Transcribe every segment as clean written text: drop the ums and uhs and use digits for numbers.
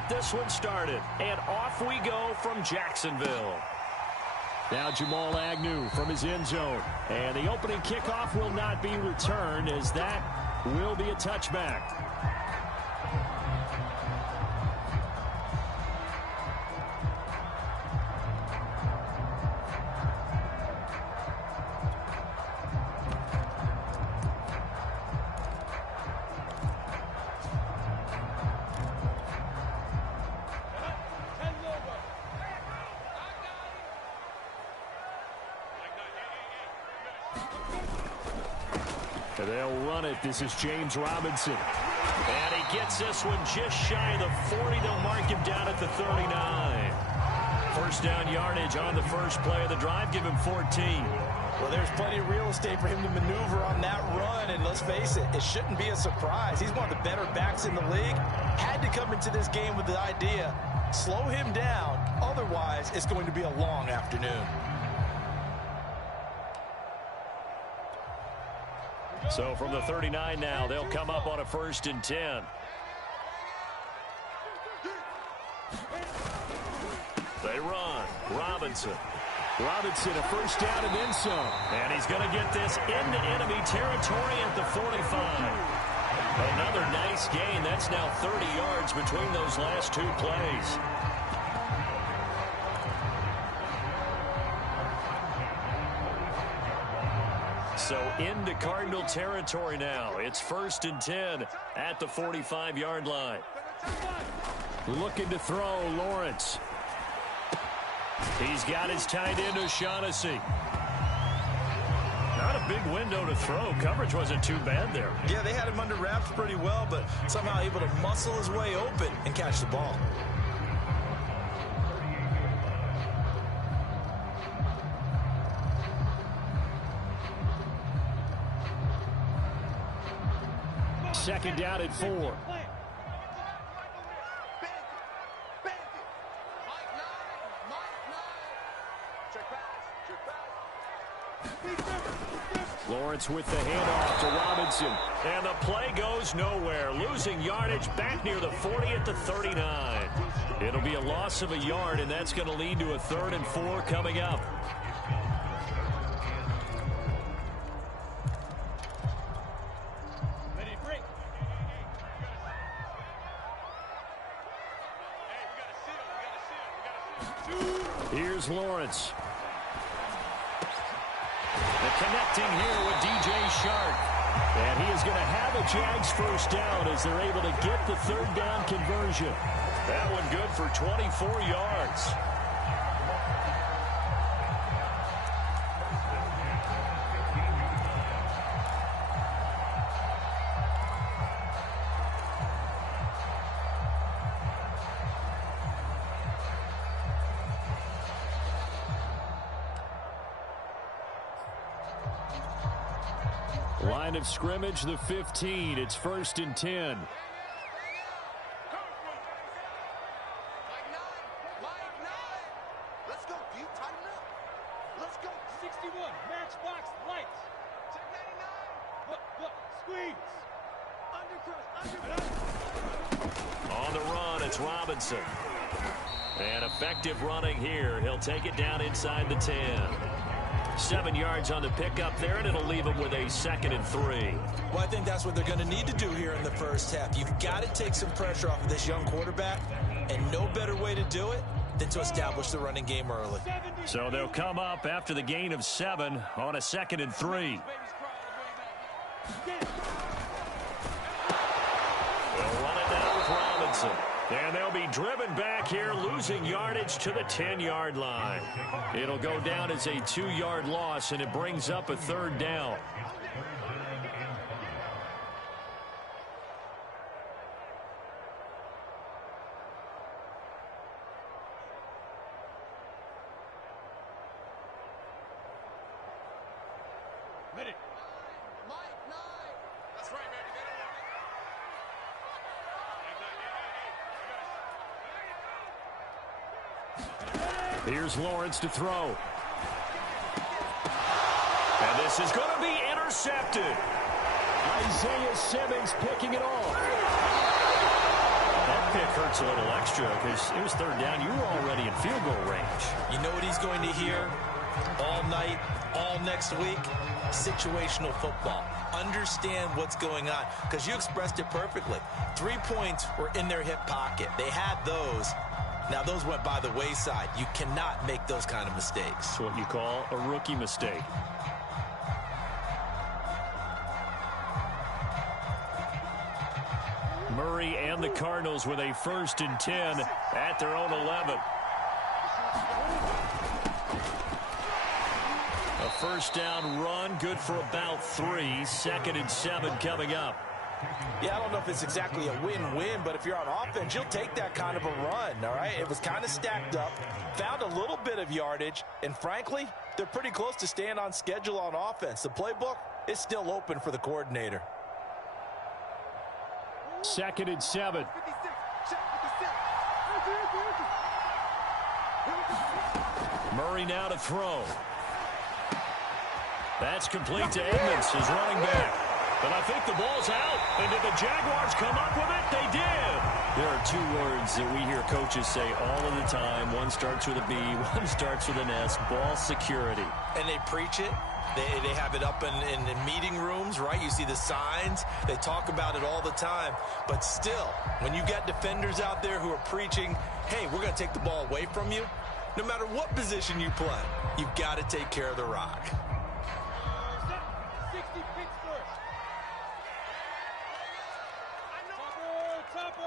get this one started. And off we go from Jacksonville. Now Jamal Agnew from his end zone. And the opening kickoff will not be returned, as that will be a touchback. They'll run it. This is James Robinson. And he gets this one just shy of the 40. They'll mark him down at the 39. First down yardage on the first play of the drive. Give him 14. Well, there's plenty of real estate for him to maneuver on that run. And let's face it, it shouldn't be a surprise. He's one of the better backs in the league. Had to come into this game with the idea, slow him down. Otherwise, it's going to be a long afternoon. So from the 39 now, they'll come up on a 1st and 10. They run. Robinson. Robinson, a first down and then some. And he's going to get this into enemy territory at the 45. Another nice gain. That's now 30 yards between those last two plays. So into Cardinal territory now. It's 1st and 10 at the 45-yard line. Looking to throw, Lawrence. He's got his tight end, O'Shaughnessy. Not a big window to throw. Coverage wasn't too bad there. Yeah, they had him under wraps pretty well, but somehow able to muscle his way open and catch the ball. Second down at 4. Lawrence with the handoff to Robinson. And the play goes nowhere. Losing yardage back near the 40 at the 39. It'll be a loss of a yard, and that's going to lead to a 3rd and 4 coming up. Here's Lawrence. The connecting here with DJ Shark. And he is going to have a Jags first down as they're able to get the 3rd down conversion. That one good for 24 yards. Line of scrimmage, the 15. It's 1st and 10. Let's go, Pete. Tighten up. Let's go. 61. Matchbox lights. 1099. Look. Squeeze. On the run, it's Robinson. And effective running here. He'll take it down inside the 10. 7 yards on the pickup there, and it'll leave him with a 2nd and 3. Well, I think that's what they're going to need to do here in the first half. You've got to take some pressure off of this young quarterback, and no better way to do it than to establish the running game early. So they'll come up after the gain of 7 on a 2nd and 3. They'll run it down with Robinson. And they'll be driven back here, losing yardage to the 10-yard line. It'll go down as a 2-yard loss, and it brings up a 3rd down. Ready. Mike, 9. That's right, man. Here's Lawrence to throw. And this is going to be intercepted. Isaiah Simmons picking it off. And pick hurts a little extra because it was third down. You were already in field goal range. You know what he's going to hear all night, all next week? Situational football. Understand what's going on, because you expressed it perfectly. 3 points were in their hip pocket. They had those. Now, those went by the wayside. You cannot make those kind of mistakes. It's what you call a rookie mistake. Murray and the Cardinals with a 1st and 10 at their own 11. A first down run, good for about 3. 2nd and 7 coming up. Yeah, I don't know if it's exactly a win-win, but if you're on offense, you'll take that kind of a run, all right? It was kind of stacked up, found a little bit of yardage, and frankly, they're pretty close to staying on schedule on offense. The playbook is still open for the coordinator. 2nd and 7. Murray now to throw. That's complete to Edmonds, his running back. But I think the ball's out. And did the Jaguars come up with it? They did. There are 2 words that we hear coaches say all of the time. One starts with a B, one starts with an S. Ball security. And they preach it. They have it up in meeting rooms, right? You see the signs. They talk about it all the time. But still, when you got defenders out there who are preaching, hey, we're going to take the ball away from you, no matter what position you play, you've got to take care of the rock. 60 picks first. Topper!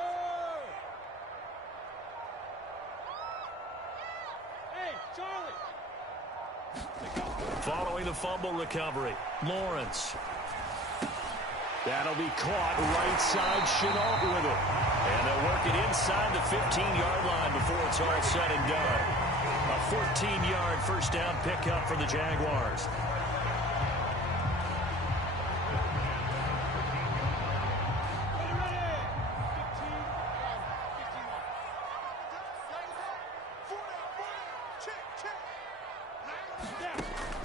Hey, Charlie! Following the fumble recovery, Lawrence. That'll be caught right side, Chenault with it. And they'll work it inside the 15-yard line before it's all said and done. A 14-yard first down pickup for the Jaguars.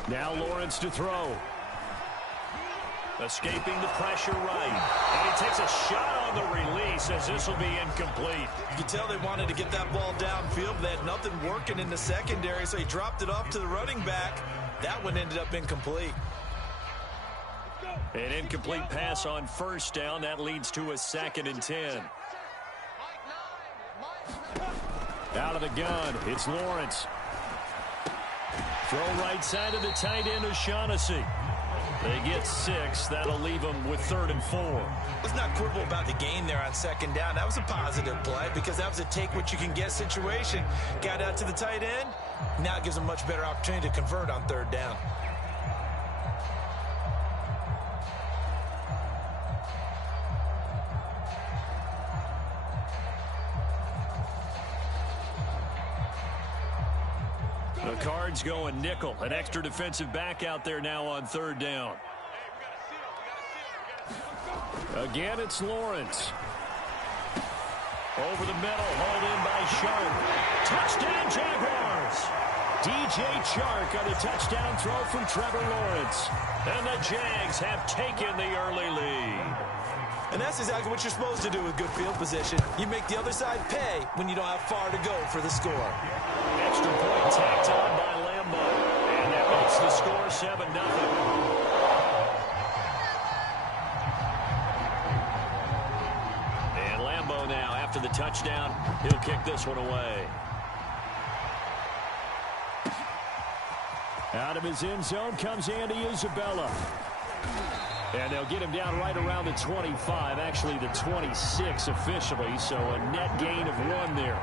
Now Lawrence to throw. Escaping the pressure right. And he takes a shot on the release as this will be incomplete. You can tell they wanted to get that ball downfield, but they had nothing working in the secondary, so he dropped it off to the running back. That one ended up incomplete. An incomplete pass on first down. That leads to a 2nd and 10. Out of the gun, it's Lawrence. Throw right side of the tight end, O'Shaughnessy. They get 6. That'll leave them with 3rd and 4. Let's not quibble about the gain there on 2nd down. That was a positive play because that was a take-what-you-can-get situation. Got out to the tight end. Now it gives them a much better opportunity to convert on 3rd down. The Cards going nickel. An extra defensive back out there now on 3rd down. Again, it's Lawrence. Over the middle, hauled in by Sharp. Touchdown, Jaguars! DJ Chark on a touchdown throw from Trevor Lawrence. And the Jags have taken the early lead. And that's exactly what you're supposed to do with good field position. You make the other side pay when you don't have far to go for the score. Extra point tacked on by Lambo. And that makes the score 7-0. And Lambo now, after the touchdown, he'll kick this one away. Out of his end zone comes Andy Isabella. And they'll get him down right around the 25, actually the 26 officially, so a net gain of 1 there.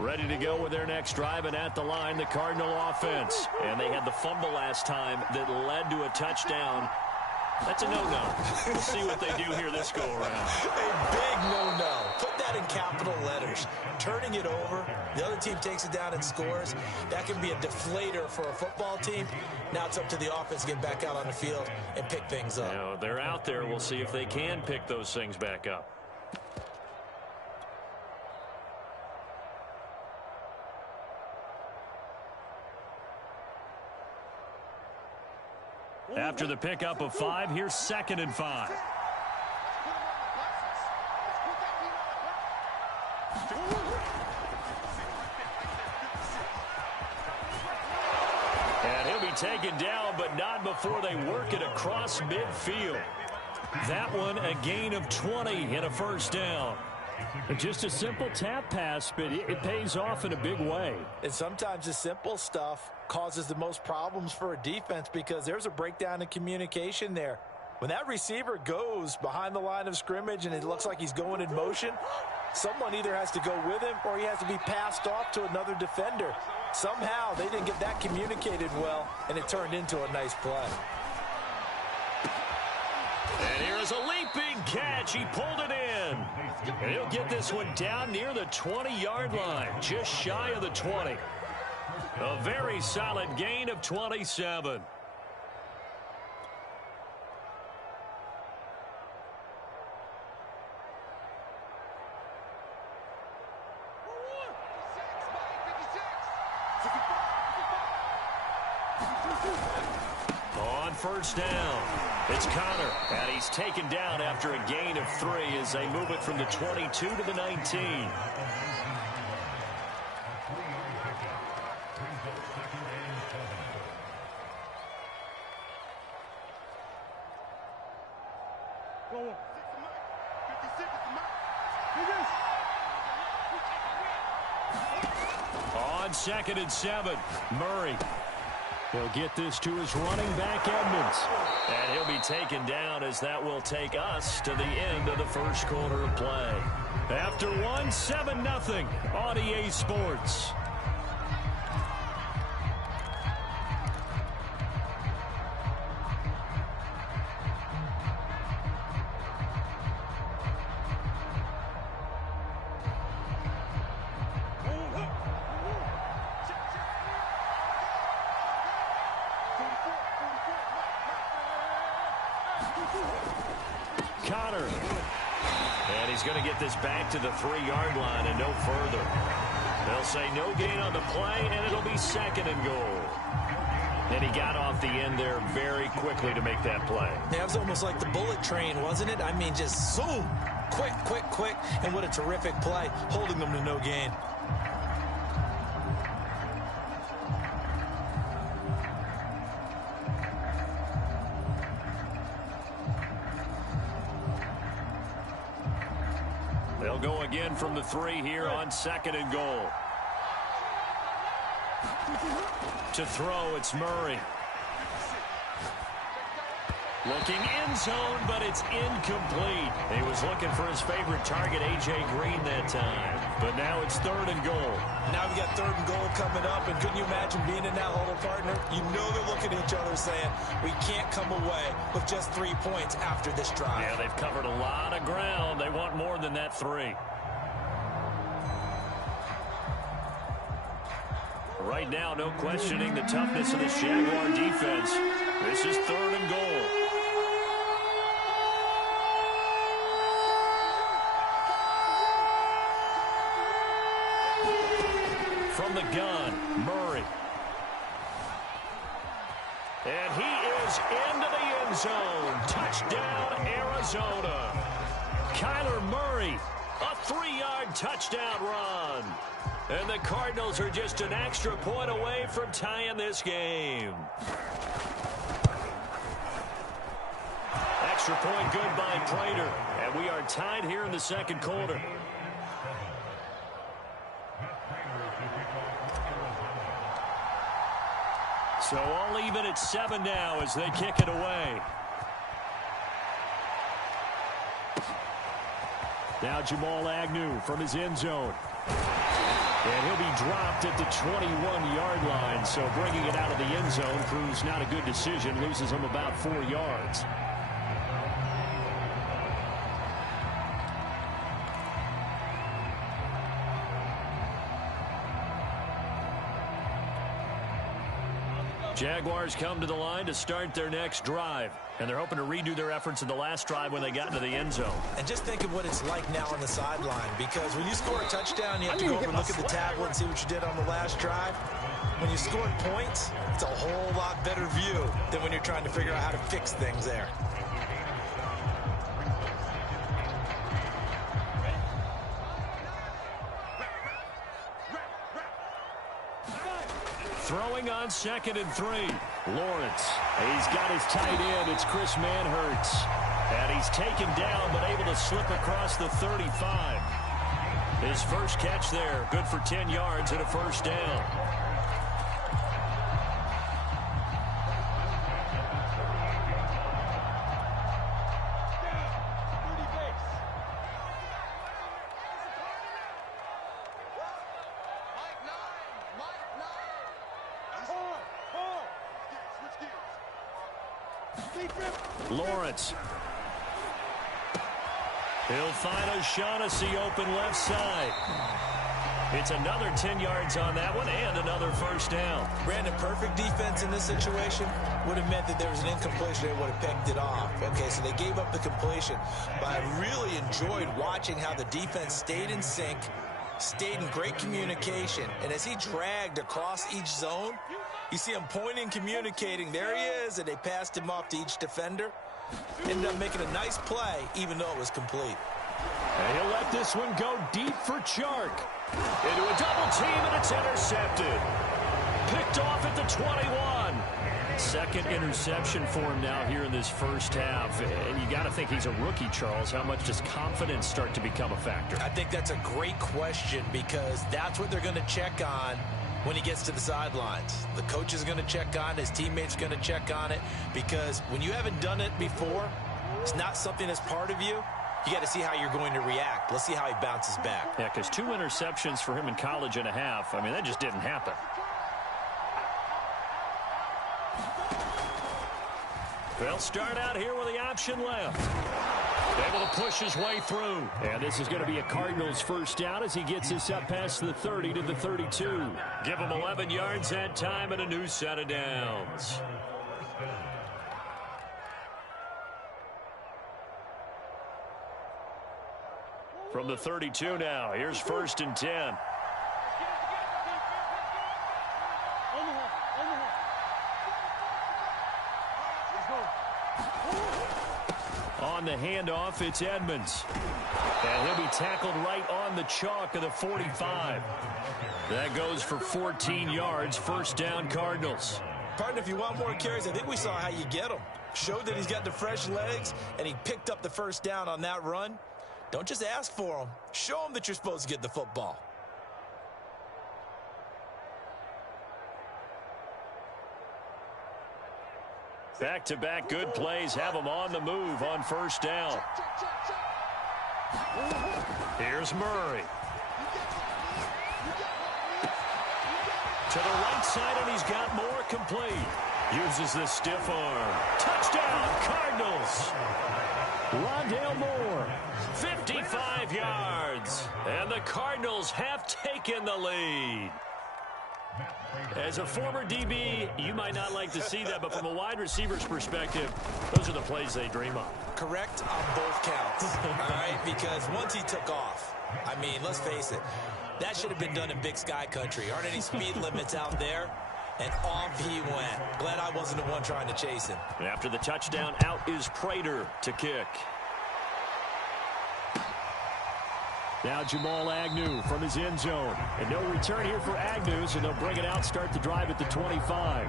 Ready to go with their next drive, and at the line, the Cardinal offense. And they had the fumble last time that led to a touchdown. That's a no-no. We'll see what they do here this go-around. A big no-no. Put that in capital letters. Turning it over, the other team takes it down and scores. That can be a deflator for a football team. Now it's up to the offense to get back out on the field and pick things up. You know, they're out there. We'll see if they can pick those things back up. After the pickup of 5, here's 2nd and 5. And he'll be taken down, but not before they work it across midfield. That one, a gain of 20 and a first down. Just a simple tap pass, but it pays off in a big way. And sometimes the simple stuff causes the most problems for a defense because there's a breakdown in communication there. When that receiver goes behind the line of scrimmage and it looks like he's going in motion, someone either has to go with him or he has to be passed off to another defender. Somehow they didn't get that communicated well, and it turned into a nice play. And here's a leaping catch. He pulled it in. And he'll get this one down near the 20-yard line, just shy of the 20. A very solid gain of 27. On first down, it's Connor, and he's taken down after a gain of 3 as they move it from the 22 to the 19. On 2nd and 7, Murray. He'll get this to his running back, Edmonds. And he'll be taken down as that will take us to the end of the first quarter of play. After 7-0 on EA Sports. Connor. And he's going to get this back to the 3-yard line and no further. They'll say no gain on the play, and it'll be 2nd and goal. And he got off the end there very quickly to make that play. That was almost like the bullet train, wasn't it? I mean, just zoom. Quick, quick, quick. And what a terrific play, holding them to no gain. They'll go again from the 3 here on 2nd and goal. To throw, it's Murray. Looking end zone, but it's incomplete. He was looking for his favorite target, A.J. Green, that time. But now it's 3rd and goal. Now we got 3rd and goal coming up, and couldn't you imagine being in that huddle, partner? You know they're looking at each other saying, we can't come away with just 3 points after this drive. Yeah, they've covered a lot of ground. They want more than that 3. Right now, no questioning the toughness of this Jaguar defense. This is 3rd and goal. From the gun, Murray. And he is into the end zone. Touchdown, Arizona. Kyler Murray, a 3-yard touchdown run. And the Cardinals are just an extra point away from tying this game. Extra point good by Prater. And we are tied here in the 2nd quarter. So all even at 7 now as they kick it away. Now Jamal Agnew from his end zone. And he'll be dropped at the 21-yard line. So bringing it out of the end zone proves not a good decision. Loses him about 4 yards. Jaguars come to the line to start their next drive. And they're hoping to redo their efforts in the last drive when they got into the end zone. And just think of what it's like now on the sideline. Because when you score a touchdown, you have to go over and look at the tablet and see what you did on the last drive. When you scored points, it's a whole lot better view than when you're trying to figure out how to fix things there. Throwing on 2nd and 3. Lawrence. He's got his tight end. It's Chris Manhertz. And he's taken down but able to slip across the 35. His first catch there. Good for 10 yards and a first down. Lawrence. He'll find O'Shaughnessy open left side. It's another 10 yards on that one and another first down. Brandon, perfect defense in this situation would have meant that there was an incompletion. They would have picked it off. Okay, so they gave up the completion. But I really enjoyed watching how the defense stayed in sync, stayed in great communication. And as he dragged across each zone, you see him pointing, communicating. There he is, and they passed him off to each defender. Ended up making a nice play, even though it was complete. And he'll let this one go deep for Chark. Into a double team, and it's intercepted. Picked off at the 21. Second interception for him now here in this first half. And you got to think he's a rookie, Charles. How much does confidence start to become a factor? I think that's a great question because that's what they're going to check on when he gets to the sidelines. The coach is going to check on it. His teammates are going to check on it because when you haven't done it before, it's not something that's part of you. You got to see how you're going to react. Let's see how he bounces back. Yeah, because 2 interceptions for him in college and a half. I mean, that just didn't happen. They'll start out here with the option left. Able to push his way through. And this is going to be a Cardinals first down as he gets this up past the 30 to the 32. Give him 11 yards that time and a new set of downs. From the 32 now, here's 1st and 10. On the handoff, it's Edmonds. And he'll be tackled right on the chalk of the 45. That goes for 14 yards. First down, Cardinals. Partner, if you want more carries, I think we saw how you get him. Showed that he's got the fresh legs, and he picked up the first down on that run. Don't just ask for him. Show him that you're supposed to get the football. Back-to-back good plays have him on the move on first down. Here's Murray. To the right side, and he's got more complete. Uses the stiff arm. Touchdown, Cardinals. Rondale Moore, 55 yards. And the Cardinals have taken the lead. As a former DB, you might not like to see that, but from a wide receiver's perspective, those are the plays they dream of. Correct on both counts, all right? Because once he took off, I mean, let's face it, that should have been done in Big Sky country. Aren't any speed limits out there? And off he went. Glad I wasn't the one trying to chase him. After the touchdown, out is Prater to kick. Now Jamal Agnew from his end zone. And no return here for Agnew, so they'll bring it out, start the drive at the 25.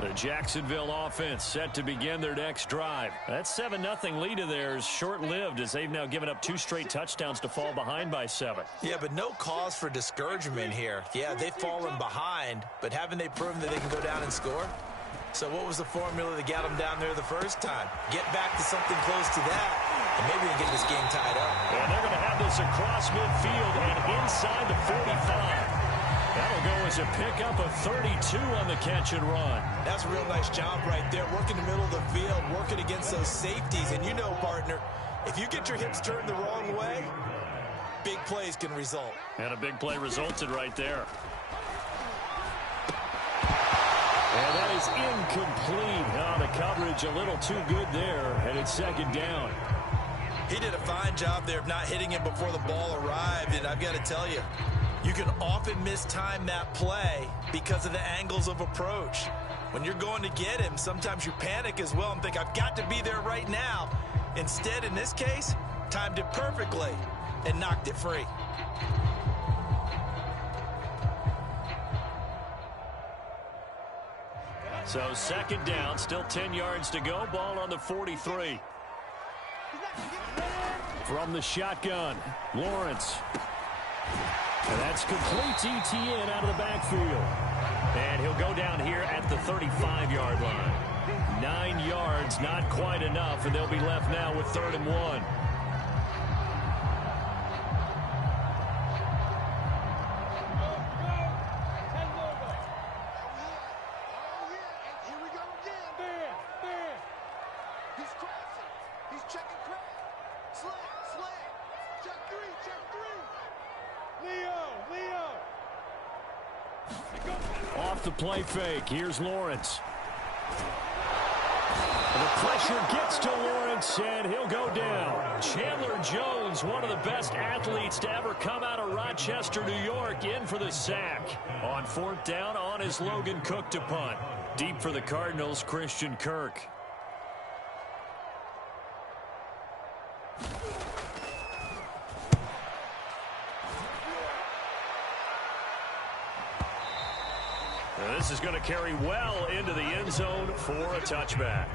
The Jacksonville offense set to begin their next drive. That 7-0 lead of theirs short-lived as they've now given up 2 straight touchdowns to fall behind by 7. Yeah, but no cause for discouragement here. Yeah, they've fallen behind, but haven't they proven that they can go down and score? So what was the formula that got them down there the first time? Get back to something close to that, and maybe we can get this game tied up. And they're going to have this across midfield and inside the 45. That'll go as a pickup of 32 on the catch and run. That's a real nice job right there, working the middle of the field, working against those safeties. And you know, partner, if you get your hips turned the wrong way, big plays can result. And a big play resulted right there. And that is incomplete. Oh, the coverage a little too good there, and it's second down. He did a fine job there of not hitting him before the ball arrived, and I've got to tell you, you can often mistime that play because of the angles of approach. When you're going to get him, sometimes you panic as well and think, I've got to be there right now. Instead, in this case, timed it perfectly and knocked it free. So second down, still 10 yards to go. Ball on the 43. From the shotgun, Lawrence. And that's complete ETN out of the backfield. And he'll go down here at the 35-yard line. 9 yards, not quite enough, and they'll be left now with 3rd and 1. Off the play fake. Here's Lawrence. The pressure gets to Lawrence, and he'll go down. Chandler Jones, one of the best athletes to ever come out of Rochester, New York, in for the sack. On 4th down, on his Logan Cook to punt. Deep for the Cardinals, Christian Kirk. This is going to carry well into the end zone for a touchback.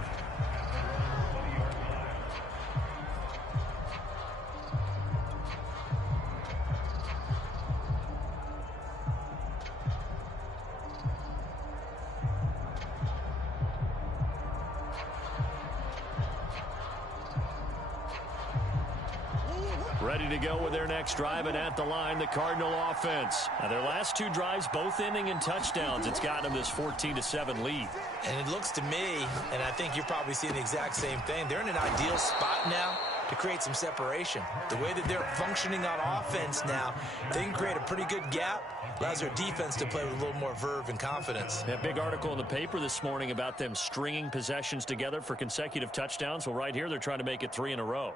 Ready to go with their next drive, and at the line, the Cardinal offense. Now, their last 2 drives, both ending in touchdowns. It's gotten them this 14-7 lead. And it looks to me, and I think you're probably seeing the exact same thing, they're in an ideal spot now to create some separation. The way that they're functioning on offense now, they can create a pretty good gap. Allows their defense to play with a little more verve and confidence. That big article in the paper this morning about them stringing possessions together for consecutive touchdowns. Well, right here, they're trying to make it 3 in a row.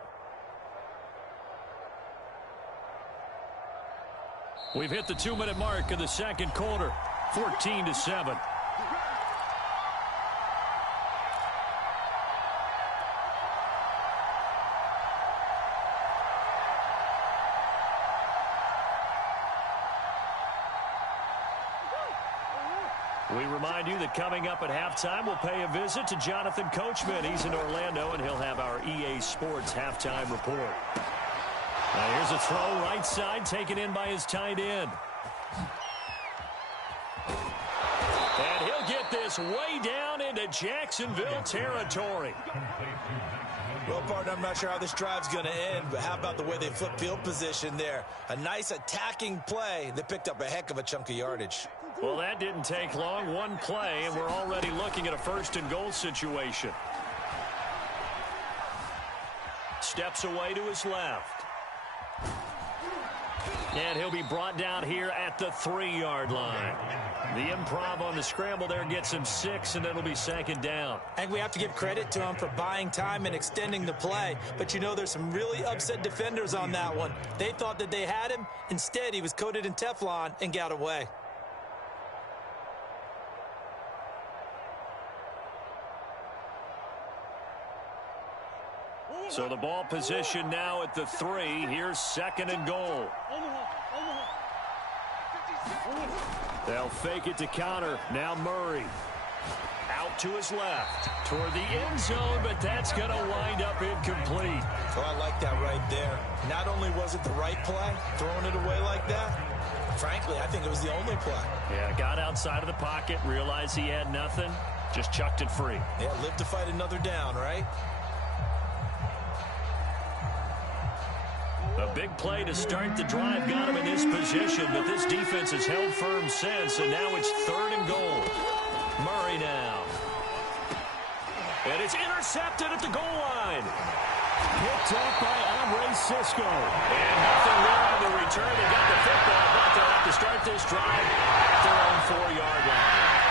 We've hit the 2-minute mark of the second quarter, 14-7. We remind you that coming up at halftime, we'll pay a visit to Jonathan Coachman. He's in Orlando, and he'll have our EA Sports halftime report. Now here's a throw right side, taken in by his tight end. And he'll get this way down into Jacksonville territory. Well, partner, I'm not sure how this drive's going to end, but how about the way they flip field position there? A nice attacking play that picked up a heck of a chunk of yardage. Well, that didn't take long. One play, and we're already looking at a 1st and goal situation. Steps away to his left. And he'll be brought down here at the 3-yard line. The improv on the scramble there gets him 6, and it'll be 2nd down. I think we have to give credit to him for buying time and extending the play. But, you know, there's some really upset defenders on that one. They thought that they had him. Instead, he was coated in Teflon and got away. So the ball position now at the 3. Here's 2nd and goal. They'll fake it to counter. Now Murray. Out to his left. Toward the end zone, but that's going to wind up incomplete. Well, I like that right there. Not only was it the right play, throwing it away like that, frankly, I think it was the only play. Yeah, got outside of the pocket, realized he had nothing, just chucked it free. Yeah, live to fight another down, right? The Big play to start the drive got him in this position, but this defense has held firm since, and now it's 3rd and goal. Murray now. And it's intercepted at the goal line. Picked up by Andre Cisco. And nothing there on the return. They got the football, but they'll have to start this drive at their own 4-yard line.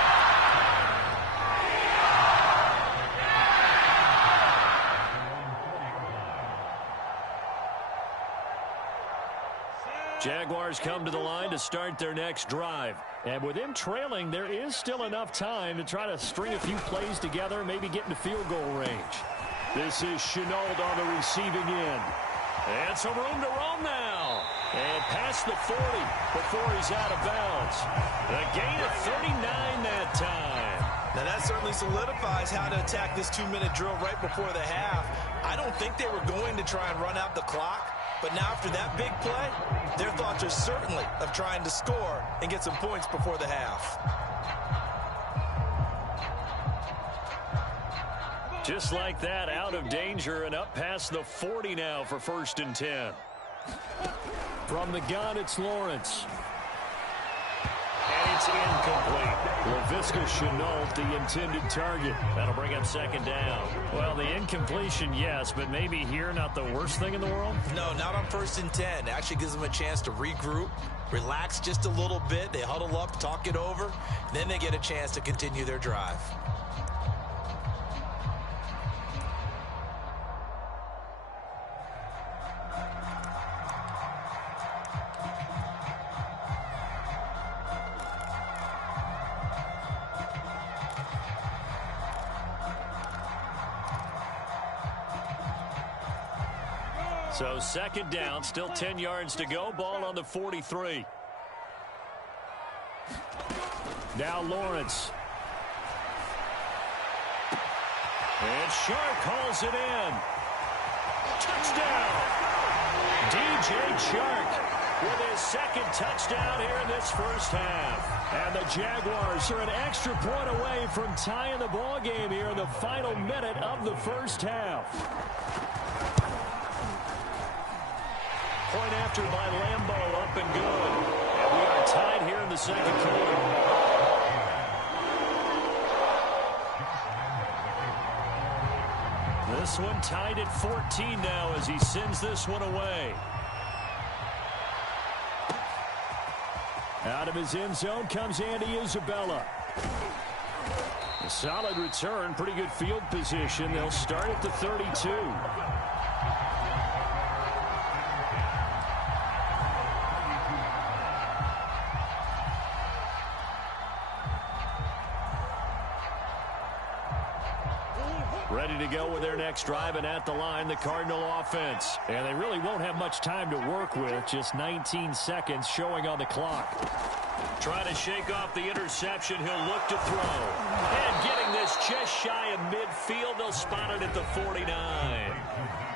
Jaguars come to the line to start their next drive. And with them trailing, there is still enough time to try to string a few plays together, maybe get into field goal range. This is Chenault on the receiving end. And some room to roam now. And past the 40 before he's out of bounds. A gain of 39 that time. Now that certainly solidifies how to attack this 2-minute drill right before the half. I don't think they were going to try and run out the clock. But now after that big play, their thoughts are certainly of trying to score and get some points before the half. Just like that, out of danger and up past the 40 now for 1st and 10. From the gun, it's Lawrence. And it's incomplete. Laviska Chenault, the intended target. That'll bring up 2nd down. Well, the incompletion, yes, but maybe here not the worst thing in the world? No, not on 1st and 10. It actually gives them a chance to regroup, relax just a little bit. They huddle up, talk it over, and then they get a chance to continue their drive. So 2nd down, still 10 yards to go. Ball on the 43. Now Lawrence. And Shark calls it in. Touchdown! DJ Shark with his 2nd touchdown here in this first half. And the Jaguars are an extra point away from tying the ball game here in the final minute of the first half. Point after by Lambeau, up and good. And we are tied here in the 2nd quarter. This one tied at 14 now as he sends this one away. Out of his end zone comes Andy Isabella. A solid return, pretty good field position. They'll start at the 32. Ready to go with their next drive, and at the line, the Cardinal offense. And they really won't have much time to work with, just 19 seconds showing on the clock. Trying to shake off the interception, he'll look to throw. And getting this just shy of midfield, they'll spot it at the 49.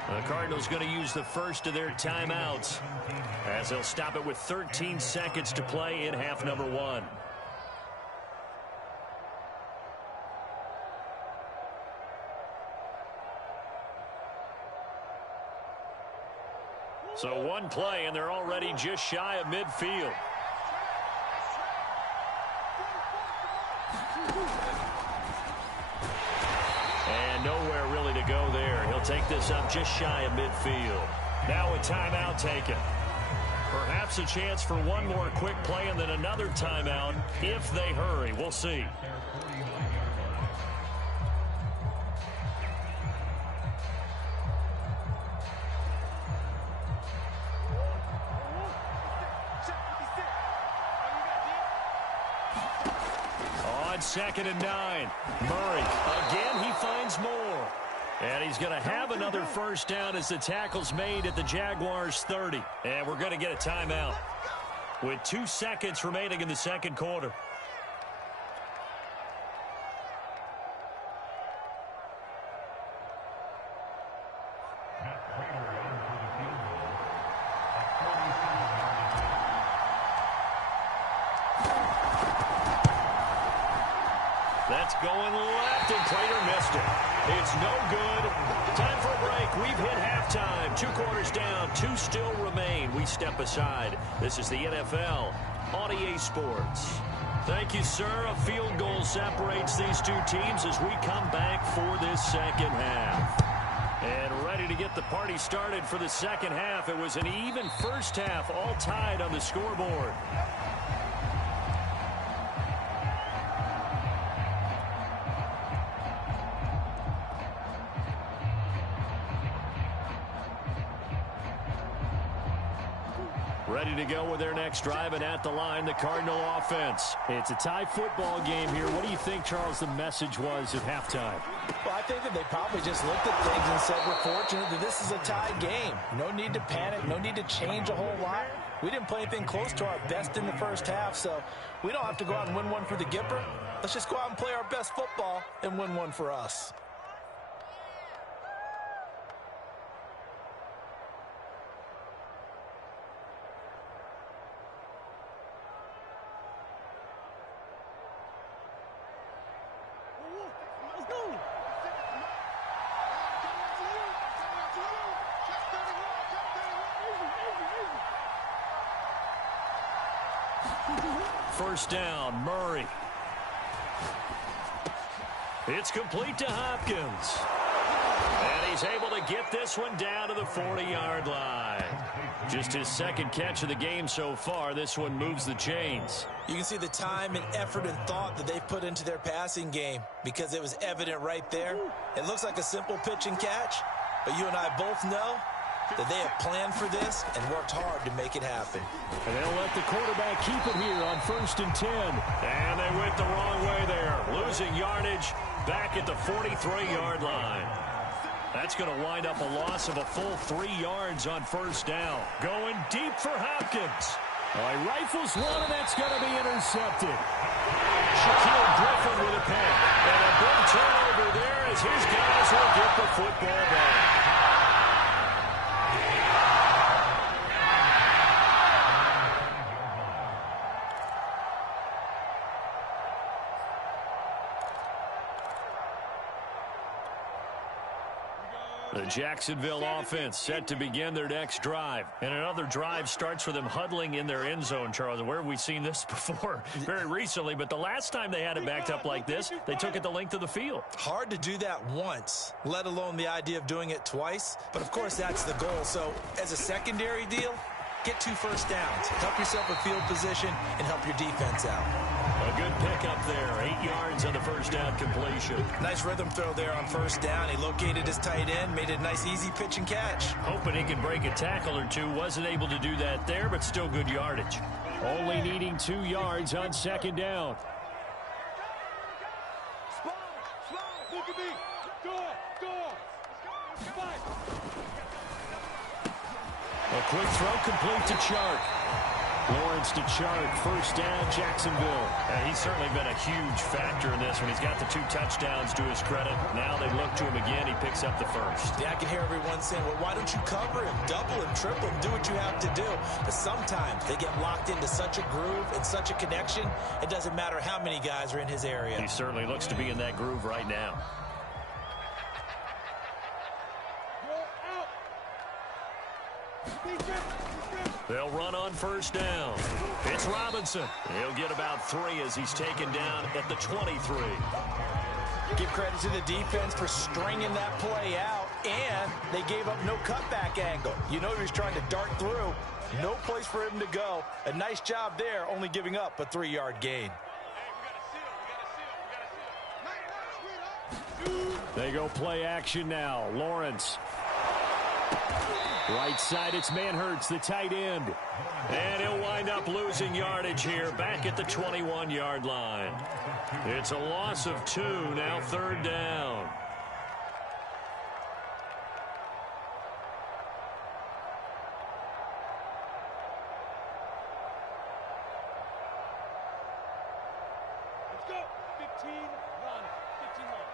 The Cardinals going to use the first of their timeouts, as they'll stop it with 13 seconds to play in half number 1. So one play, and they're already just shy of midfield. And nowhere really to go there. He'll take this up just shy of midfield. Now a timeout taken. Perhaps a chance for one more quick play and then another timeout if they hurry. We'll see. On 2nd and 9. Murray, again, he finds more. And he's going to have another first down as the tackle's made at the Jaguars' 30. And we're going to get a timeout with 2 seconds remaining in the 2nd quarter. That's going left, and Prater missed it. It's no good. Time for a break. We've hit halftime. 2 quarters down, 2 still remain. We step aside. This is the NFL on EA Sports. Thank you, sir. A field goal separates these two teams as we come back for this second half. And ready to get the party started for the second half. It was an even first half, all tied on the scoreboard. Ready to go with their next drive, and at the line, the Cardinal offense. It's a tie football game here. What do you think, Charles, the message was at halftime? Well, I think that they probably just looked at things and said, we're fortunate that this is a tie game. No need to panic, no need to change a whole lot. We didn't play anything close to our best in the first half, so we don't have to go out and win one for the Gipper. Let's just go out and play our best football and win one for us. First down, Murray. It's complete to Hopkins. And he's able to get this one down to the 40-yard line. Just his second catch of the game so far. This one moves the chains. You can see the time and effort and thought that they've put into their passing game because it was evident right there. It looks like a simple pitch and catch, but you and I both know that they have planned for this and worked hard to make it happen. And they'll let the quarterback keep it here on 1st and 10. And they went the wrong way there. Losing yardage back at the 43-yard line. That's going to wind up a loss of a full 3 yards on first down. Going deep for Hopkins. He rifles one, and that's going to be intercepted. Shaquille Griffin with a pick. And a big turnover there as his guys will get the football back. The Jacksonville offense set to begin their next drive. And another drive starts with them huddling in their end zone, Charles. Where have we seen this before? Very recently, but the last time they had it backed up like this, they took it the length of the field. Hard to do that once, let alone the idea of doing it twice. But, of course, that's the goal. So, as a secondary deal, get 2 first downs. Help yourself with field position and help your defense out. A good pickup there. 8 yards on the first down completion. Nice rhythm throw there on first down. He located his tight end, made it a nice, easy pitch and catch. Hoping he could break a tackle or two. Wasn't able to do that there, but still good yardage. Only needing 2 yards on second down. A quick throw complete to Chark. Lawrence to Chark, first down, Jacksonville. He's certainly been a huge factor in this one. He's got the 2 touchdowns to his credit. Now they look to him again. He picks up the first. Yeah, I can hear everyone saying, well, why don't you cover him, double him, triple him, do what you have to do. But sometimes they get locked into such a groove and such a connection, it doesn't matter how many guys are in his area. He certainly looks to be in that groove right now. They'll run on first down. It's Robinson. He'll get about 3 as he's taken down at the 23. Give credit to the defense for stringing that play out, and they gave up no cutback angle. You know he was trying to dart through. No place for him to go. A nice job there, only giving up a 3-yard gain. They go play action now. Lawrence. Right side, it's Manhertz, the tight end. And he'll wind up losing yardage here back at the 21-yard line. It's a loss of 2, now 3rd down. Let's go. 15 run. 15 run.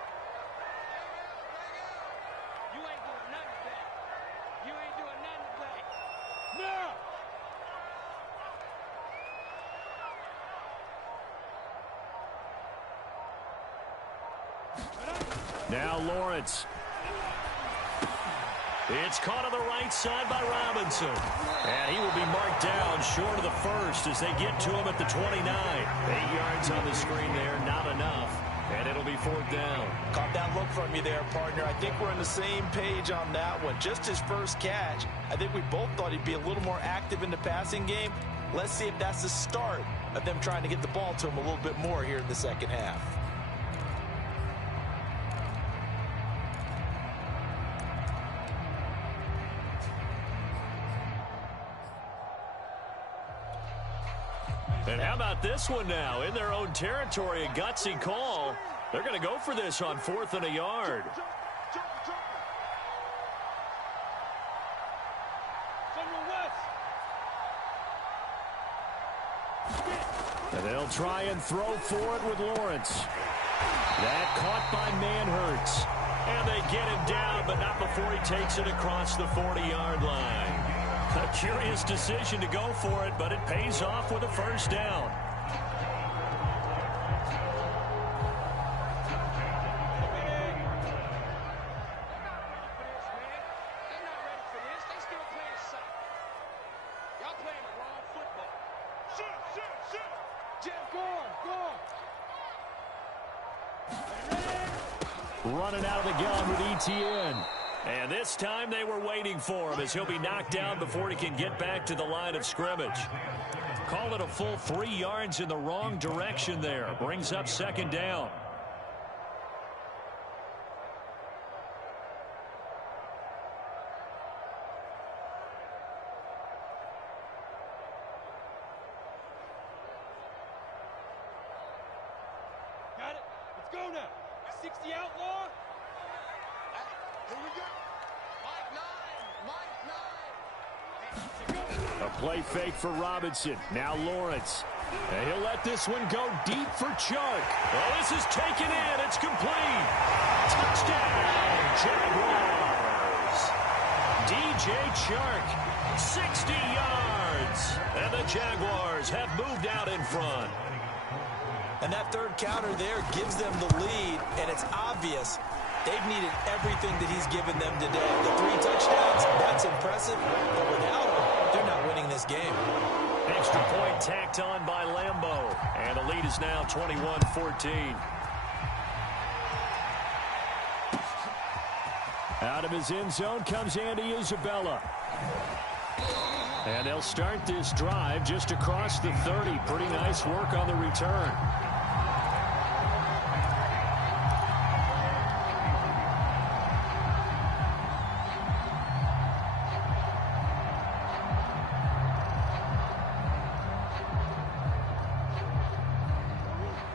You ain't doing nothing today. You ain't doing nothing today. No! Now Lawrence. It's caught on the right side by Robinson. And he will be marked down short of the first as they get to him at the 29. 8 yards on the screen there, not enough. And it'll be 4th down. Caught that look from you there, partner. I think we're on the same page on that one. Just his first catch. I think we both thought he'd be a little more active in the passing game. Let's see if that's the start of them trying to get the ball to him a little bit more here in the second half. And how about this one now? In their own territory, a gutsy call. They're going to go for this on 4th and a yard. And they'll try and throw for it with Lawrence. That caught by Manhurts. And they get him down, but not before he takes it across the 40-yard line. A curious decision to go for it, but it pays off with a first down. Running out of the gun with Etienne. And this time they were waiting for him as he'll be knocked down before he can get back to the line of scrimmage. Call it a full 3 yards in the wrong direction there. Brings up 2nd down. Got it. Let's go now. 60 outlaw. Here we go. A play fake for Robinson. Now Lawrence. And he'll let this one go deep for Chark. Oh, this is taken in. It's complete. Touchdown, Jaguars. DJ Chark, 60 yards. And the Jaguars have moved out in front. And that third counter there gives them the lead, and it's obvious they've needed everything that he's given them today. The 3 touchdowns, that's impressive, but without him, they're not winning this game. Extra point tacked on by Lambeau, and the lead is now 21-14. Out of his end zone comes Andy Isabella. And they'll start this drive just across the 30. Pretty nice work on the return.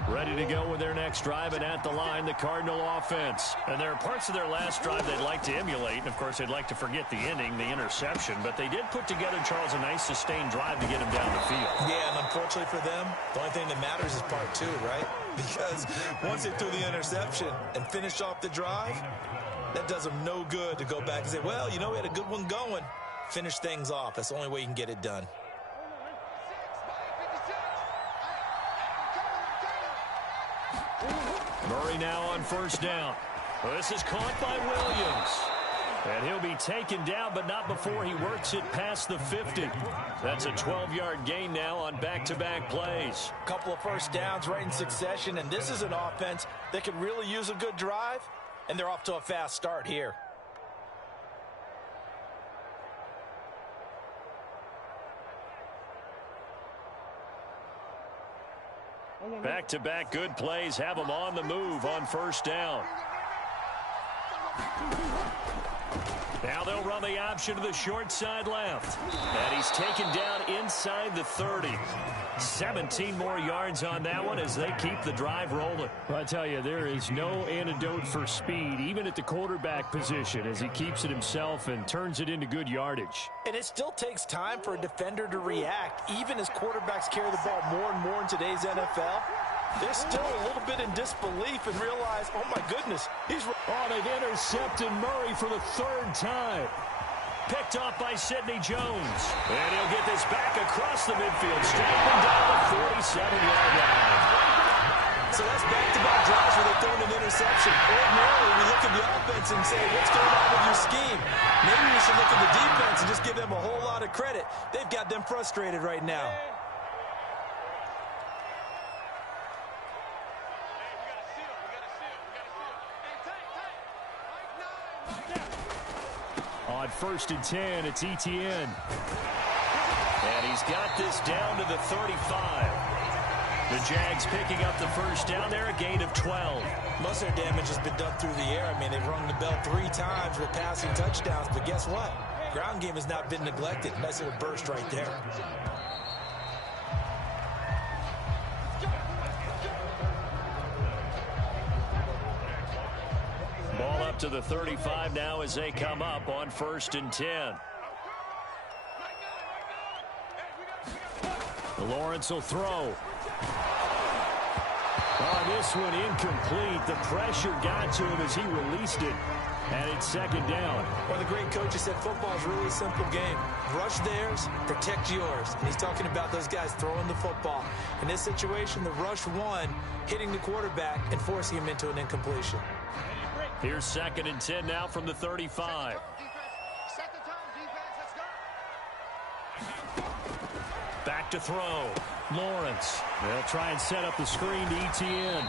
Ready to go with their next drive, and at the line, the Cardinal offense. And there are parts of their last drive they'd like to emulate, and of course they'd like to forget the ending, the interception, but they did put together, Charles, a nice sustained drive to get him down the field. Yeah, and unfortunately for them, the only thing that matters is part 2, right? Because once they threw the interception and finished off the drive, that does them no good to go back and say, well, you know, we had a good one going. Finish things off. That's the only way you can get it done. Murray now on first down. This is caught by Williams. And he'll be taken down, but not before he works it past the 50. That's a 12-yard gain now on back-to-back plays. Couple of first downs right in succession, and this is an offense that could really use a good drive, and they're off to a fast start here. Back-to-back good plays have him on the move on first down. Now they'll run the option to the short side left. And he's taken down inside the 30. 17 more yards on that one as they keep the drive rolling. Well, I tell you, there is no antidote for speed, even at the quarterback position, as he keeps it himself and turns it into good yardage. And it still takes time for a defender to react, even as quarterbacks carry the ball more and more in today's NFL. They're still a little bit in disbelief and realize, oh my goodness, he's... Oh, they've intercepted Murray for the 3rd time. Picked off by Sidney Jones. And he'll get this back across the midfield, straight down the 47-yard line. So that's back-to-back drives where they're throwing an interception. Ordinarily, we look at the offense and say, what's going on with your scheme? Maybe we should look at the defense and just give them a whole lot of credit. They've got them frustrated right now. On 1st and 10, it's Etienne. And he's got this down to the 35. The Jags picking up the first down there, a gain of 12. Most of their damage has been done through the air. I mean, they've rung the bell 3 times with passing touchdowns. But guess what? Ground game has not been neglected. Nice little burst right there. Ball up to the 35 now as they come up on 1st and 10. Lawrence will throw. Oh, this one incomplete. The pressure got to him as he released it. And it's 2nd down. One of the great coaches said football is really a simple game. Rush theirs, protect yours. And he's talking about those guys throwing the football. In this situation, the rush one, hitting the quarterback and forcing him into an incompletion. Here's 2nd and 10 now from the 35. Back to throw. Lawrence. They'll try and set up the screen to Etienne.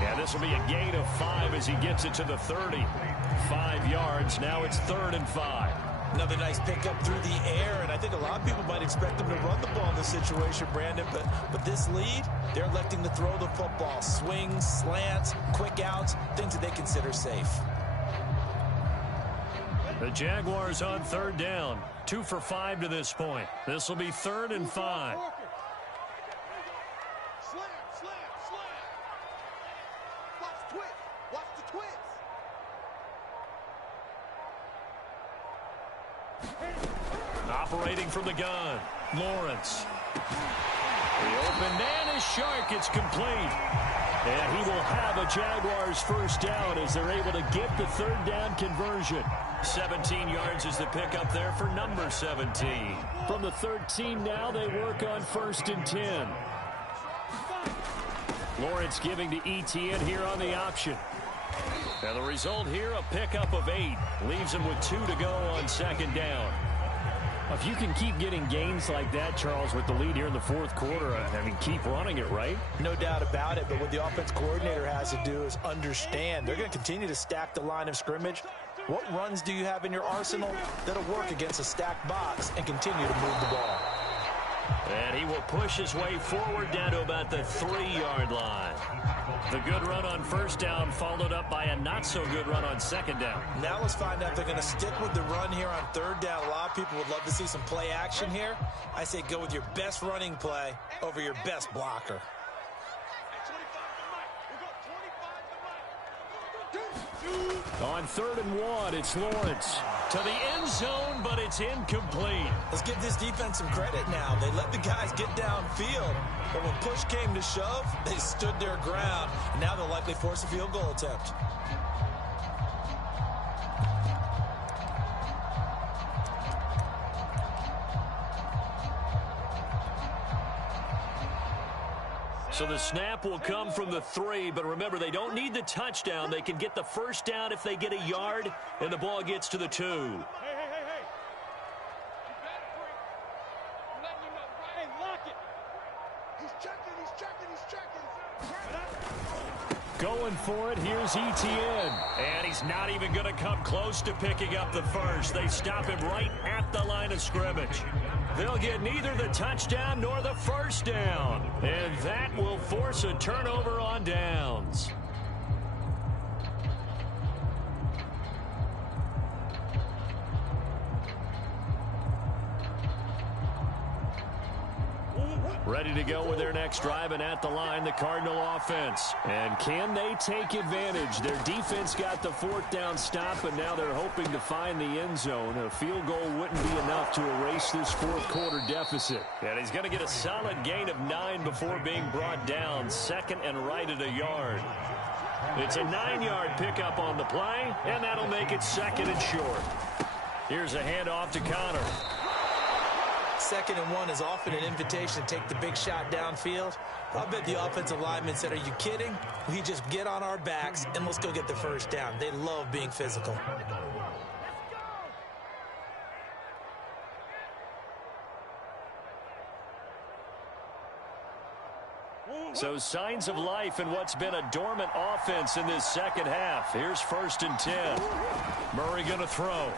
Yeah, this will be a gain of 5 as he gets it to the 30. 5 yards. Now it's 3rd and 5. Another nice pickup through the air, and I think a lot of people might expect them to run the ball in this situation, Brandon, but this lead, they're electing to throw the football. Swings, slants, quick outs, things that they consider safe. The Jaguars on 3rd down. 2 for 5 to this point. This will be 3rd and 5. Operating from the gun, Lawrence. The open man is Shark. It's complete. And he will have a Jaguars first down as they're able to get the 3rd down conversion. 17 yards is the pickup there for number 17. From the 13 now, they work on 1st and 10. Lawrence giving to Etienne here on the option. And the result here, a pickup of 8. Leaves him with 2 to go on 2nd down. If you can keep getting gains like that, Charles, with the lead here in the 4th quarter, I mean, keep running it, right? No doubt about it, but what the offense coordinator has to do is understand. They're going to continue to stack the line of scrimmage. What runs do you have in your arsenal that'll work against a stacked box and continue to move the ball? And he will push his way forward down to about the 3-yard line. The good run on 1st down followed up by a not-so-good run on 2nd down. Now let's find out if they're going to stick with the run here on 3rd down. A lot of people would love to see some play action here. I say go with your best running play over your best blocker. On 3rd and 1, it's Lawrence. To the end zone, but it's incomplete. Let's give this defense some credit now. They let the guys get downfield, but when push came to shove, they stood their ground, and now they'll likely force a field goal attempt. So the snap will come from the 3, but remember, they don't need the touchdown. They can get the first down if they get a yard, and the ball gets to the 2. Hey. I'm letting you know, right? Hey, lock it. He's checking. Going for it, here's Etienne. And he's not even going to come close to picking up the first. They stop him right at the line of scrimmage. They'll get neither the touchdown nor the first down. And that will force a turnover on downs. Ready to go with their next drive, and at the line, the Cardinal offense. And can they take advantage? Their defense got the 4th down stop, and now they're hoping to find the end zone. A field goal wouldn't be enough to erase this 4th quarter deficit. And he's going to get a solid gain of 9 before being brought down. 2nd and right at a yard. It's a 9-yard pickup on the play, and that'll make it 2nd and short. Here's a handoff to Connor. 2nd and 1 is often an invitation to take the big shot downfield. I bet the offensive linemen said, are you kidding? We just get on our backs and let's go get the first down. They love being physical. So signs of life in what's been a dormant offense in this second half. Here's 1st and 10. Murray going to throw.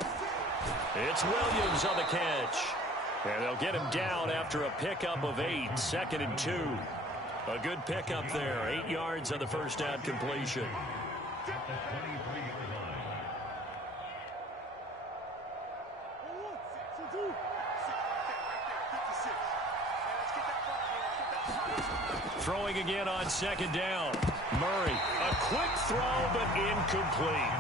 It's Williams on the catch. And they'll get him down after a pickup of 8. 2nd and 2. A good pickup there. 8 yards on the first down completion. Throwing again on 2nd down. Murray, a quick throw, but incomplete.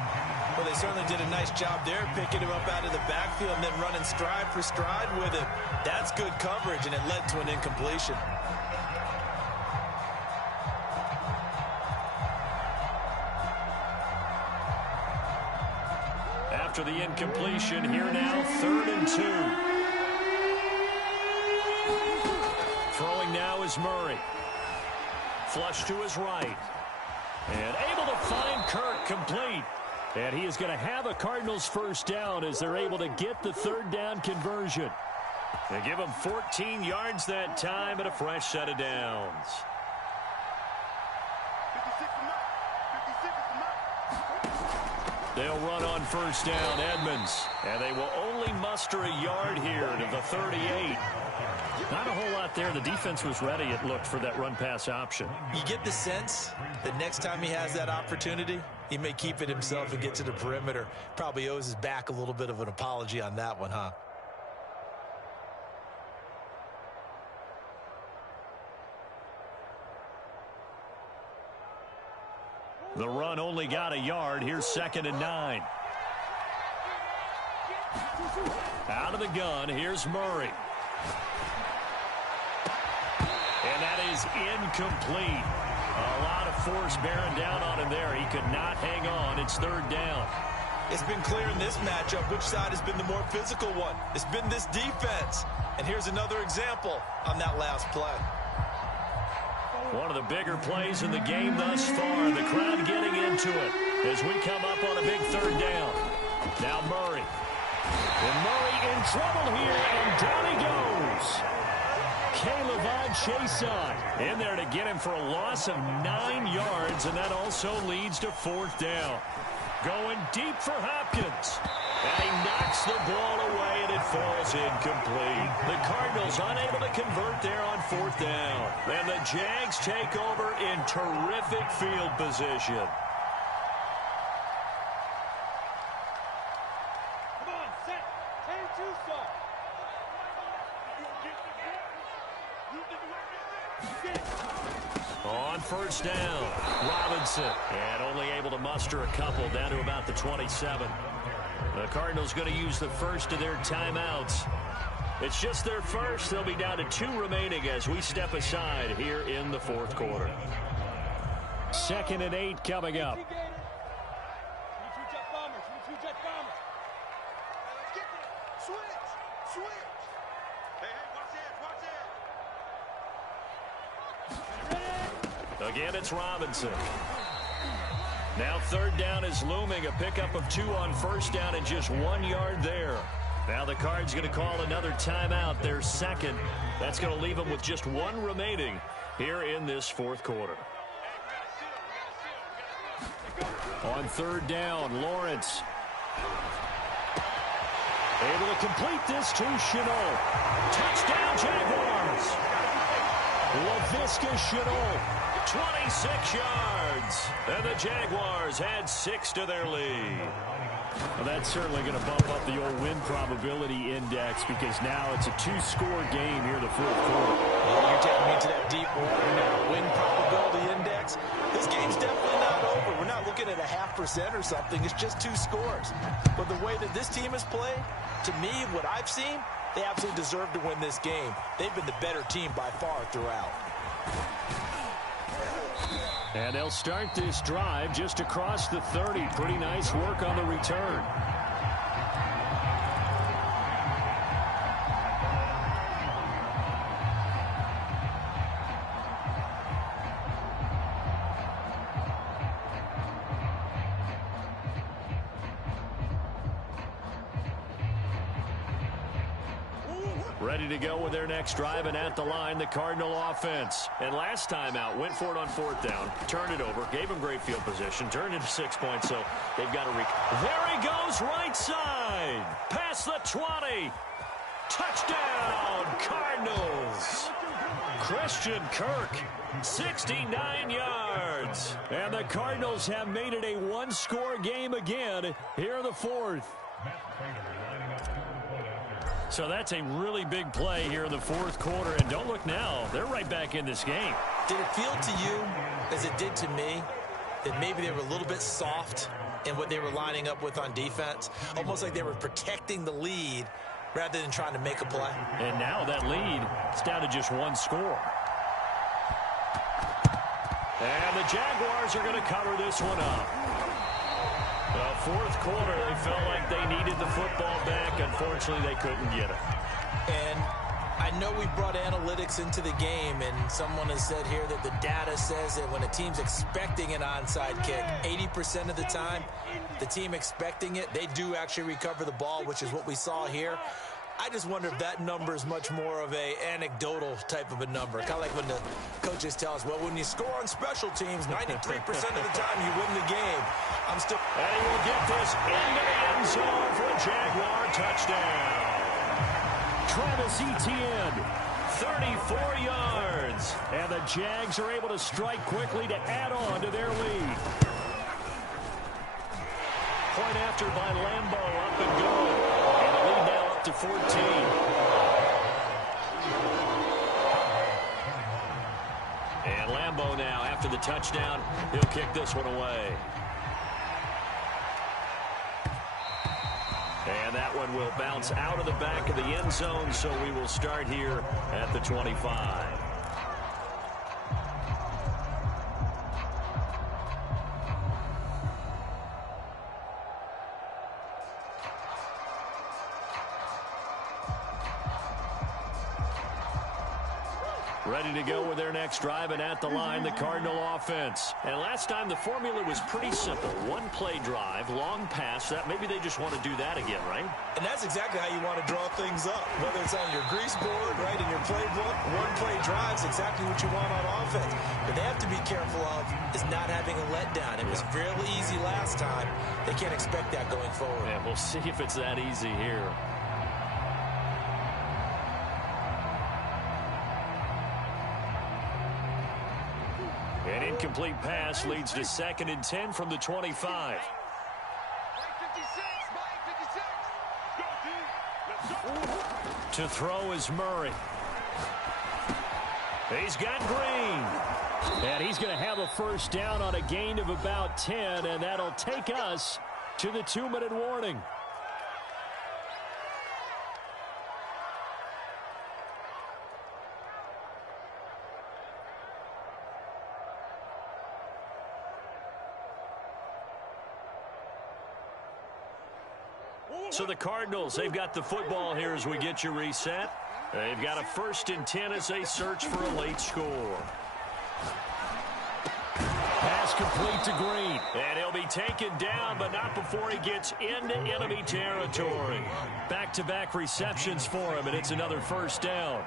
Well, they certainly did a nice job there, picking him up out of the backfield and then running stride for stride with him. That's good coverage, and it led to an incompletion. After the incompletion, here now, 3rd and 2. Throwing now is Murray. Flush to his right. And able to find Kirk complete. And he is going to have a Cardinals first down as they're able to get the 3rd down conversion. They give him 14 yards that time and a fresh set of downs. They'll run on 1st down, Edmonds. And they will only muster a yard here to the 38. Not a whole lot there. The defense was ready, it looked, for that run-pass option. You get the sense that next time he has that opportunity, he may keep it himself and get to the perimeter. Probably owes his back a little bit of an apology on that one, huh? The run only got a yard. Here's 2nd and 9. Out of the gun, here's Murray. And that is incomplete. A lot of force bearing down on him there. He could not hang on. It's 3rd down. It's been clear in this matchup which side has been the more physical one. It's been this defense. And here's another example on that last play. One of the bigger plays in the game thus far. The crowd getting into it as we come up on a big 3rd down. Now Murray. And Murray in trouble here, and down he goes. Caleb Chase in there to get him for a loss of 9 yards, and that also leads to 4th down. Going deep for Hopkins. And he knocks the ball away, and it falls incomplete. The Cardinals unable to convert there on 4th down. And the Jags take over in terrific field position. Come on, set. 10-2 start. On 1st down, Robinson. And only able to muster a couple down to about the 27. The Cardinals going to use the first of their timeouts. It's just their first. They'll be down to 2 remaining as we step aside here in the 4th quarter. 2nd and 8 coming up. Again, it's Robinson. Now 3rd down is looming. A pickup of 2 on 1st down and just 1 yard there. Now the Cards going to call another timeout, their second. That's going to leave them with just 1 remaining here in this 4th quarter. On 3rd down, Lawrence. Able to complete this to Chenault. Touchdown, Jaguars. Laviska Chenault, 26 yards. And the Jaguars add 6 to their lead. Well, that's certainly going to bump up the old win probability index because now it's a 2-score game here in the 4th quarter. Well, you're taking me to that deep water now. Win probability index. This game's definitely not over. We're not looking at a 0.5% or something. It's just 2 scores. But the way that this team has played, to me, what I've seen, they absolutely deserve to win this game. They've been the better team by far throughout. And they'll start this drive just across the 30. Pretty nice work on the return. Ready to go with their next drive, and at the line, the Cardinal offense. And last time out, went for it on fourth down, turned it over, gave them great field position, turned into 6 points, so they've got to There he goes, right side, past the 20. Touchdown, Cardinals. Christian Kirk, 69 yards. And the Cardinals have made it a one-score game again here in the fourth. So that's a really big play here in the fourth quarter. And don't look now, they're right back in this game. Did it feel to you, as it did to me, that maybe they were a little bit soft in what they were lining up with on defense? Almost like they were protecting the lead rather than trying to make a play. And now that lead is down to just one score. And the Jaguars are going to cover this one up. The fourth quarter, they felt like they needed the football back. Unfortunately, they couldn't get it. And I know we brought analytics into the game, and someone has said here that the data says that when a team's expecting an onside kick, 80% of the time, the team expecting it, they do actually recover the ball, which is what we saw here. I just wonder if that number is much more of a anecdotal type of a number. Kind of like when the coaches tell us, well, when you score on special teams, 93% of the time you win the game. And he will get this into the end zone for a Jaguar touchdown. Travis Etienne, 34 yards. And the Jags are able to strike quickly to add on to their lead. Point after by Lambeau, up and good. And the lead now up to 14. And Lambeau now, after the touchdown, he'll kick this one away. And that one will bounce out of the back of the end zone, so we will start here at the 25. Ready to go with their next drive, and at the line, the Cardinal offense. And last time, the formula was pretty simple. One play drive, long pass. That maybe they just want to do that again, right? And that's exactly how you want to draw things up. Whether it's on your grease board, right, in your playbook, one play drive is exactly what you want on offense. But they have to be careful of is not having a letdown. It was fairly easy last time. They can't expect that going forward. Yeah, we'll see if it's that easy here. An incomplete pass leads to 2nd and 10 from the 25. To throw is Murray. He's got Green. And he's going to have a first down on a gain of about 10, and that'll take us to the 2-minute warning. So the Cardinals, they've got the football here as we get you reset. They've got a 1st and 10 as they search for a late score. Pass complete to Green. And he'll be taken down, but not before he gets into enemy territory. Back-to-back receptions for him, and it's another first down.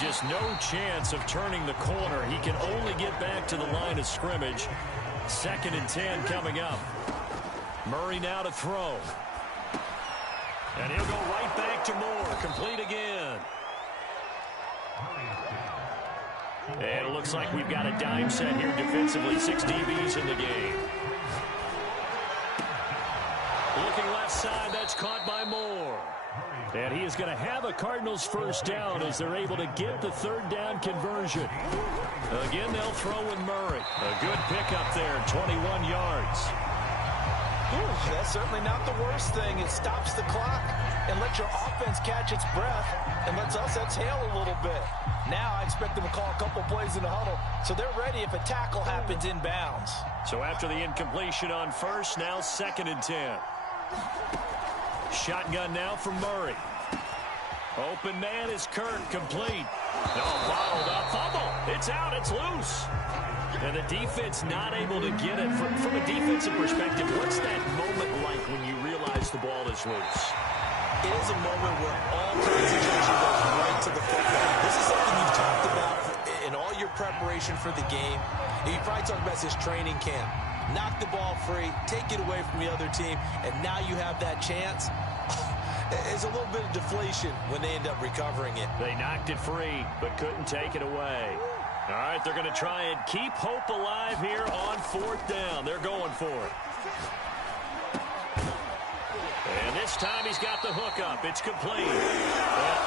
Just no chance of turning the corner. He can only get back to the line of scrimmage. 2nd and 10 coming up. Murray now to throw. And he'll go right back to Moore. Complete again. And it looks like we've got a dime set here defensively. 6 DBs in the game. Looking left side. That's caught by Moore. And he is going to have a Cardinals first down as they're able to get the 3rd down conversion. Again, they'll throw with Murray. A good pickup there, 21 yards. That's certainly not the worst thing. It stops the clock and lets your offense catch its breath and lets us exhale a little bit. Now I expect them to call a couple plays in the huddle, so they're ready if a tackle happens inbounds. So after the incompletion on first, now 2nd and 10. Shotgun now from Murray. Open man is Kirk, complete. No, bottled up, fumble. It's out, it's loose. And the defense not able to get it. From a defensive perspective, what's that moment like when you realize the ball is loose? It is a moment where all concentration goes right to the football. This is something you've talked about in all your preparation for the game. You probably talked about this training camp. Knock the ball free, take it away from the other team, and now you have that chance. It's a little bit of deflation when they end up recovering it. They knocked it free, but couldn't take it away. All right, they're going to try and keep hope alive here on 4th down. They're going for it. And this time he's got the hook up. It's complete. And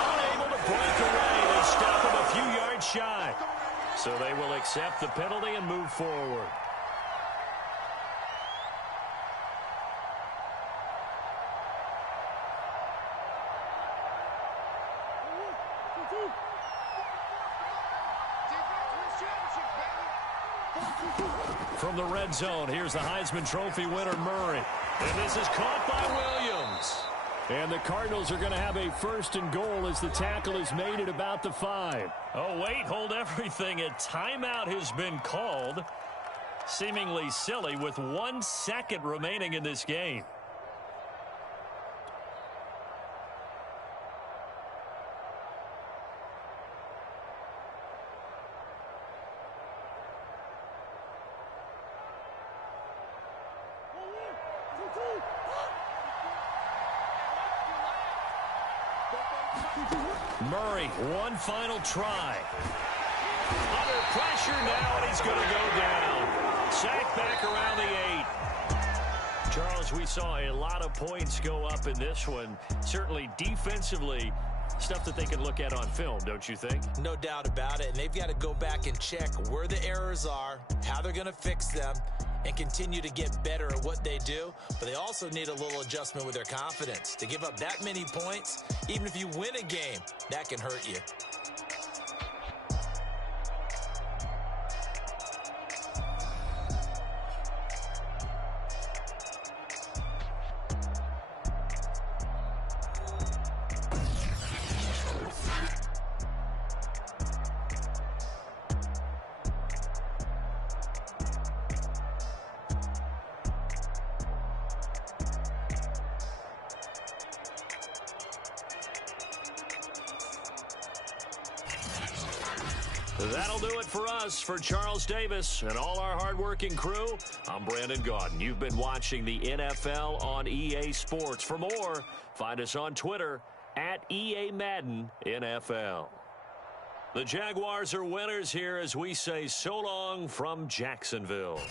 unable to break away. They stop him a few yards shy. So they will accept the penalty and move forward. From the red zone, here's the Heisman Trophy winner, Murray. And this is caught by Williams. And the Cardinals are going to have a 1st and goal as the tackle is made at about the 5. Oh, wait, hold everything. A timeout has been called. Seemingly silly with 1 second remaining in this game. Murray, one final try. Under pressure now, and he's going to go down. Sacked back around the 8. Charles, we saw a lot of points go up in this one. Certainly defensively, stuff that they can look at on film, don't you think? No doubt about it, and they've got to go back and check where the errors are, how they're going to fix them, and continue to get better at what they do. But they also need a little adjustment with their confidence. To give up that many points, even if you win a game, that can hurt you. That'll do it for us. For Charles Davis and all our hardworking crew, I'm Brandon Gaudin. You've been watching the NFL on EA Sports. For more, find us on Twitter at EA Madden NFL. The Jaguars are winners here as we say so long from Jacksonville.